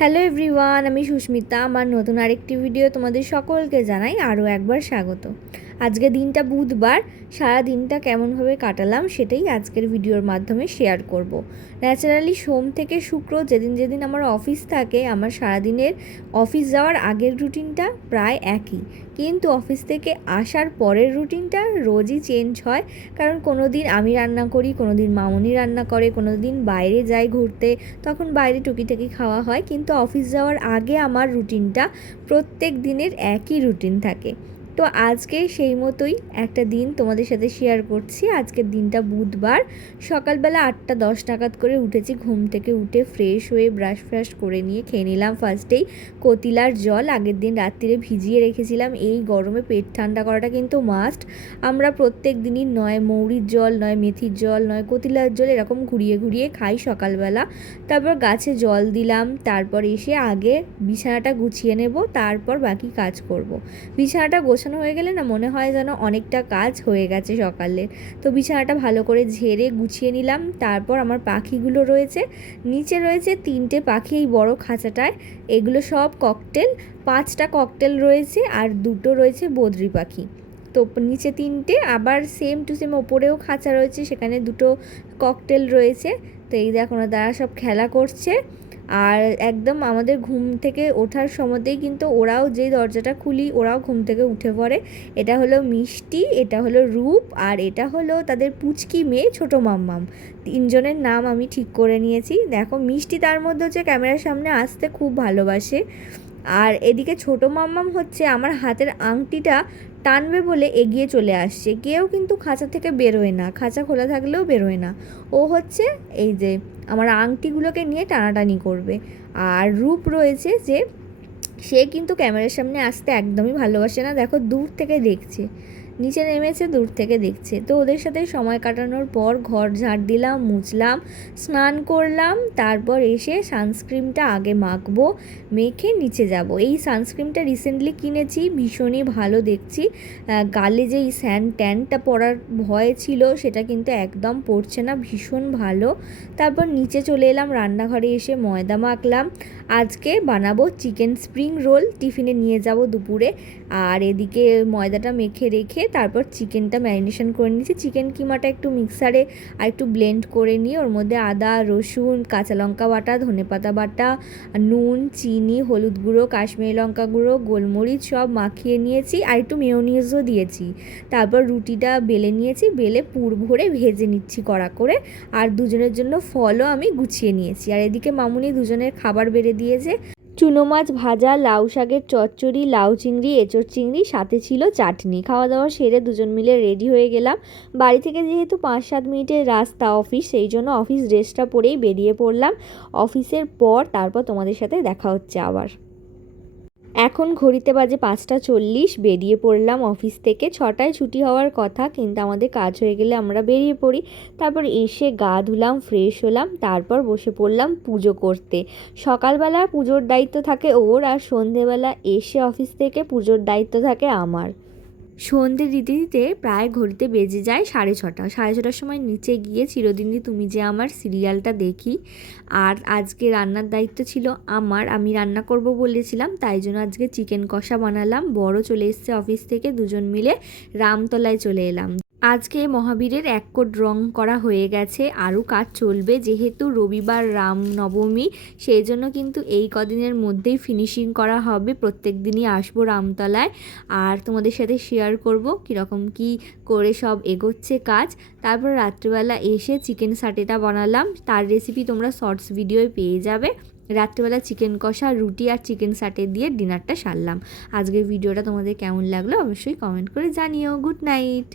Hello everyone, আমি সুস্মিতা। আমার নতুন আরেকটি ভিডিও তোমাদের সকলকে জানাই আরও একবার স্বাগত। আজকে দিনটা বুধবার, সারা দিনটা কেমনভাবে কাটালাম সেটাই আজকের ভিডিওর মাধ্যমে শেয়ার করব। ন্যাচারালি সোম থেকে শুক্র যেদিন যেদিন আমার অফিস থাকে, আমার সারাদিনের অফিস যাওয়ার আগের রুটিনটা প্রায় একই, কিন্তু অফিস থেকে আসার পরের রুটিনটা রোজই চেঞ্জ হয়। কারণ কোনো দিন আমি রান্না করি, কোনো দিন মামনি রান্না করে, কোনো দিন বাইরে যাই ঘুরতে, তখন বাইরে টুকিটাকি খাওয়া হয়। কিন্তু অফিস যাওয়ার আগে আমার রুটিনটা প্রত্যেক দিনের একই রুটিন থাকে। তো আজকে সেই মতোই একটা দিন তোমাদের সাথে শেয়ার করছি। আজকের দিনটা বুধবার, সকালবেলা 8টা 10 নাগাদ করে উঠেছি। ঘুম থেকে উঠে ফ্রেশ হয়ে ব্রাশ ফ্রাশ করে নিয়ে খেয়ে নিলাম ফার্স্টেই কতিলার জল। আগের দিন রাত্রিরে ভিজিয়ে রেখেছিলাম। এই গরমে পেট ঠান্ডা করাটা কিন্তু মাস্ট। আমরা প্রত্যেক দিনই নয় মৌরির জল, নয় মেথির জল, নয় কতিলার জল এরকম ঘুরিয়ে ঘুরিয়ে খাই সকালবেলা। তারপর গাছে জল দিলাম, তারপর এসে আগে বিছানাটা গুছিয়ে নেব, তারপর বাকি কাজ করব। বিছানাটা গোছানো হয়ে গেলে না মনে হয় যেন অনেকটা কাজ হয়ে গেছে সকালে। তো বিছানাটা ভালো করে ঝেড়ে গুছিয়ে নিলাম। তারপর আমার পাখিগুলো রয়েছে, নিচে রয়েছে 3টে পাখি এই বড় খাঁচাটায়। এগুলো সব ককটেল, 5টা ককটেল রয়েছে আর 2টো রয়েছে বদ্রি পাখি। তো নিচে 3টে, আবার সেম টু সেম ওপরেও খাঁচা রয়েছে, সেখানে 2টো ককটেল রয়েছে। তো এই দেখো না, তারা সব খেলা করছে। আর একদম আমাদের ঘুম থেকে ওঠার সময়তেই কিন্তু ওরাও, যেই দরজাটা খুলি ওরাও ঘুম থেকে উঠে পড়ে। এটা হলো মিষ্টি, এটা হলো রূপ, আর এটা হলো তাদের পুচকি মেয়ে ছোটো মাম্মাম। 3জনের নাম আমি ঠিক করে নিয়েছি। দেখো মিষ্টি তার মধ্যে হচ্ছে ক্যামেরার সামনে আসতে খুব ভালোবাসে, আর এদিকে ছোটো মাম্মাম হচ্ছে আমার হাতের আংটিটা টানবে বলে এগিয়ে চলে আসছে। কেউ কিন্তু খাঁচা থেকে বেরোয় না, খাঁচা খোলা থাকলেও বেরোয় না। ও হচ্ছে এই যে আমার আংটিগুলোকে নিয়ে টানাটানি করবে। আর রূপ রয়েছে যে, সে কিন্তু ক্যামেরার সামনে আসতে একদমই ভালোবাসে না। দেখো দূর থেকে দেখছে, নিচে নেমেছে, দূর থেকে দেখছে। তো ওদের সাথে সময় কাটানোর পর ঘর ঝাড় দিলাম, মুছলাম, স্নান করলাম। তারপর এসে সানস্ক্রিনটা আগে মাখবো, মেখে নিচে যাব। এই সানস্ক্রিনটা রিসেন্টলি কিনেছি, ভীষণই ভালো দেখছি। গালে যে এই ট্যানটা পড়ার ভয় ছিল সেটা কিন্তু একদম পড়ছে না, ভীষণ ভালো। তারপর নিচে চলে এলাম, রান্নাঘরে এসে ময়দা মাখলাম। আজকে বানাবো চিকেন স্প্রিং রোল, টিফিনে নিয়ে যাব দুপুরে। আর এদিকে ময়দাটা মেখে রেখে তারপর চিকেনটা ম্যারিনেশন করে নিয়েছি। চিকেন কিমাটা একটু মিক্সারে আর একটু ব্লেন্ড করে নিয়ে ওর মধ্যে আদা রসুন কাঁচা লঙ্কা বাটা, ধনেপাতা বাটা, নুন, চিনি, হলুদ গুঁড়ো, কাশ্মীরি লঙ্কা গুঁড়ো, গোলমরিচ সব মাখিয়ে নিয়েছি, আর একটু মেয়োনিজও দিয়েছি। তারপর রুটিটা বেলে নিয়েছি, বেলে পুর ভরে ভেজে নিচ্ছি কড়া করে। আর দুজনের জন্য ফলও আমি গুছিয়ে নিয়েছি। আর এদিকে মামুনি দুজনের খাবার বেড়ে দিয়েছে। চুনো মাছ ভাজা, লাউ শাকের চচ্চড়ি, লাউ চিংড়ি, এঁচোড় চিংড়ি, সাথে ছিল চাটনি। খাওয়া দাওয়া সেরে দুজন মিলে রেডি হয়ে গেলাম। বাড়ি থেকে যেহেতু 5-7 মিনিটের রাস্তা অফিস, সেই জন্য অফিস ড্রেসটা পরেই বেরিয়ে পড়লাম। অফিসের পর তারপর তোমাদের সাথে দেখা হচ্ছে আবার। এখন ঘড়িতে বাজে 5টা 40, বেরিয়ে পড়লাম অফিস থেকে। 6টায় ছুটি হওয়ার কথা, কিন্তু আমাদের কাজ হয়ে গেলে আমরা বেরিয়ে পড়ি। তারপর এসে গা ধুলাম, ফ্রেশ হলাম, তারপর বসে পড়লাম পুজো করতে। সকালবেলা পুজোর দায়িত্ব থাকে ওর, আর সন্ধেবেলা এসে অফিস থেকে পুজোর দায়িত্ব থাকে আমার। সন্ধে দিতে দিতে প্রায় ঘড়িতে বেজে যায় 6:30। 6:30টার সময় নিচে গিয়ে চিরদিনই তুমি যে আমার সিরিয়ালটা দেখি। আর আজকে রান্নার দায়িত্ব ছিল আমার, আমি রান্না করব বলেছিলাম, তাই জন্য আজকে চিকেন কষা বানালাম। বড় চলে এসছে অফিস থেকে, দুজন মিলে রামতলায় চলে এলাম। আজকে মহাবীরের 1 কোট রং করা হয়ে গেছে, আরও কাজ চলবে। যেহেতু রবিবার রামনবমী, সেই জন্য কিন্তু এই কদিনের মধ্যেই ফিনিশিং করা হবে। প্রত্যেক দিনই আসবো রামতলায়, আর তোমাদের সাথে শেয়ার করব কীরকম কি করে সব এগোচ্ছে কাজ। তারপর রাত্রিবেলা এসে চিকেন সাটেটা বানালাম, তার রেসিপি তোমরা শর্টস ভিডিওয় পেয়ে যাবে। রাত্রিবেলা চিকেন কষা, রুটি আর চিকেন সাটে দিয়ে ডিনারটা সারলাম। আজকের ভিডিওটা তোমাদের কেমন লাগলো অবশ্যই কমেন্ট করে জানিও। Good night.